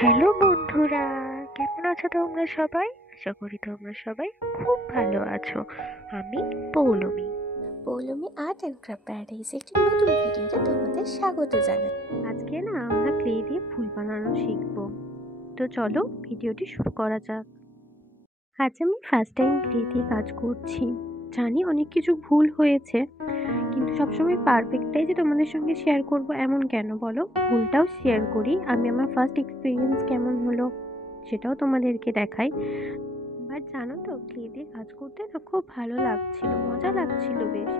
Hello বন্ধুরা, কেমন আছো তোমরা সবাই? আশা করি তোমরা সবাই খুব ভালো আছো। আমি Poulami. Poulami art and craft paradise একটি নতুন ভিডিওতে তোমাদের স্বাগত জানাই। আজকে না আমরা ক্লে দিয়ে ফুল বানানো শিখবো। তো চলো ভিডিওটি শুরু করা যাক। আজ আমি ফার্স্ট টাইম ক্লে দিয়ে কাজ করছি। জানি অনেক কিছু ভুল হয়েছে, কিন্তু সবসময় পারফেক্টটাই যে তোমাদের সঙ্গে শেয়ার করব এমন কেন বলো? ভুলটাও শেয়ার করি, আমি আমার ফার্স্ট এক্সপিরিয়েন্স কেমন হলো সেটাও তোমাদেরকে দেখাই। বাট জানো তো, ক্লে দিয়ে কাজ করতে না খুব ভালো লাগছিল, মজা লাগছিল বেশ।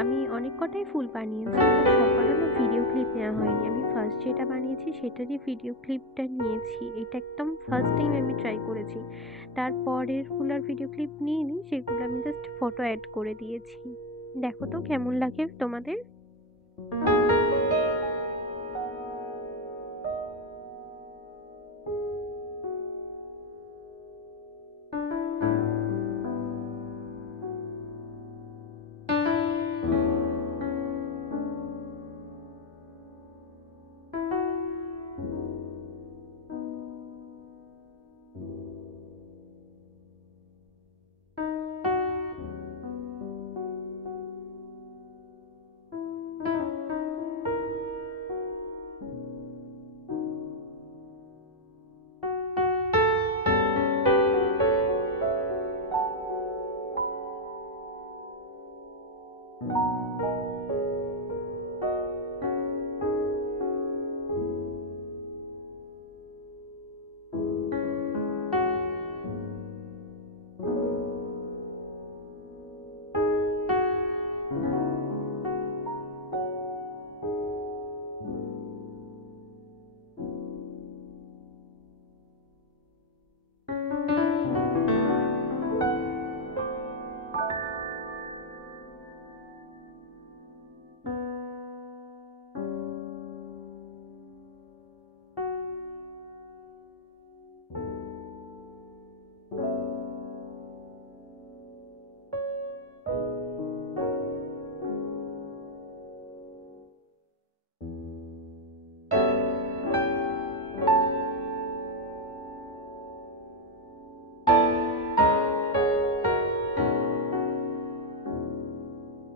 আমি অনেক কটাই ফুল বানিয়েছি, সব বানানো ভিডিও ক্লিপ নেওয়া হয়নি। আমি ফার্স্ট যেটা বানিয়েছি সেটারই ভিডিও ক্লিপটা নিয়েছি। এটা একদম ফার্স্ট টাইম আমি ট্রাই করেছি। তারপরেরগুলো আর ভিডিও ক্লিপ নিইনি, সেগুলো আমি জাস্ট ফটো অ্যাড করে দিয়েছি। দেখো তো কেমন লাগে তোমাদের।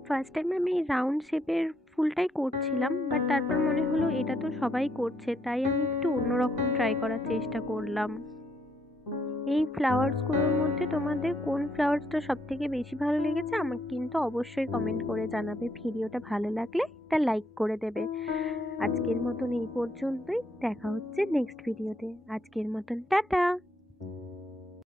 ফার্স্ট টাইম আমি রাউন্ড শেপের ফুলটাই করছিলাম, বাট তারপর মনে হলো এটা তো সবাই করছে, তাই আমি একটু অন্যরকম ট্রাই করার চেষ্টা করলাম। এই ফ্লাওয়ার্সগুলোর মধ্যে তোমাদের কোন ফ্লাওয়ার্সটা সব থেকে বেশি ভালো লেগেছে আমাকে কিন্তু অবশ্যই কমেন্ট করে জানাবে। ভিডিওটা ভালো লাগলে একটা লাইক করে দেবে। আজকের মতন এই পর্যন্তই, দেখা হচ্ছে নেক্সট ভিডিওতে। আজকের মতন টাটা।